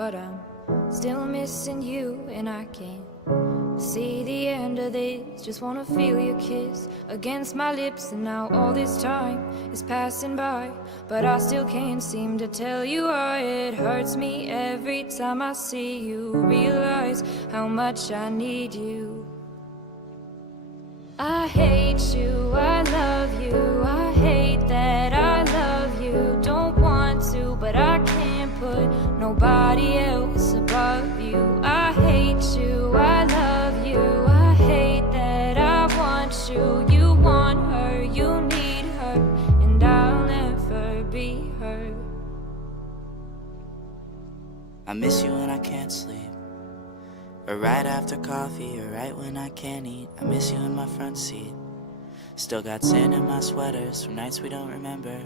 but I'm still missing you, and I can't see the end of this. Just wanna feel your kiss against my lips, and now all this time is passing by, but I still can't seem to tell you why. It hurts me every time I see you, realize how much I need you. I hate you, I love you, I hate that I love you. Don't want to, but I can't put nobody else above you. I hate you, I love you, I hate that I want you. You want her, you need her, and I'll never be her. I miss you when I can't sleep, or right after coffee, or right when I can't eat. I miss you in my front seat. Still got sand in my sweaters from nights we don't remember.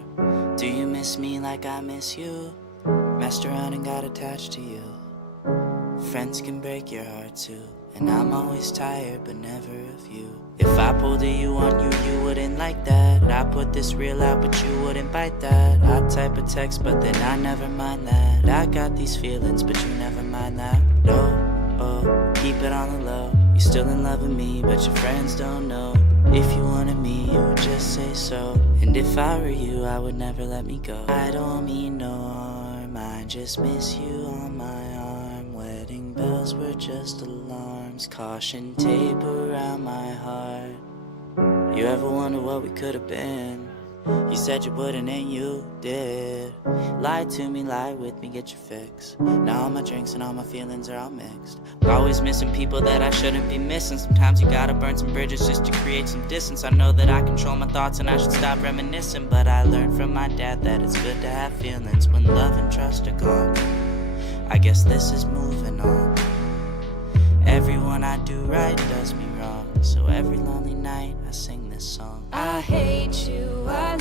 Do you miss me like I miss you? Messed around and got attached to you. Friends can break your heart too, and I'm always tired but never of you. If I pulled a you on you, you wouldn't like that. I put this reel out but you wouldn't bite that. I type a text but then I never mind that. I got these feelings but you never mind that. No. Oh, keep it on the low. You're still in love with me, but your friends don't know. If you wanted me, you would just say so. And if I were you, I would never let me go. I don't mean no harm, I just miss you on my arm. Wedding bells were just alarms, caution tape around my heart. You ever wonder what we could have been? You said you wouldn't and you did. Lie to me, lie with me, get your fix. Now all my drinks and all my feelings are all mixed. We're always missing people that I shouldn't be missing. Sometimes you gotta burn some bridges just to create some distance. I know that I control my thoughts and I should stop reminiscing, but I learned from my dad that it's good to have feelings when love and trust are gone. I guess this is moving on. Everyone I do right does me wrong, so every lonely night I sing this song. I hate you, I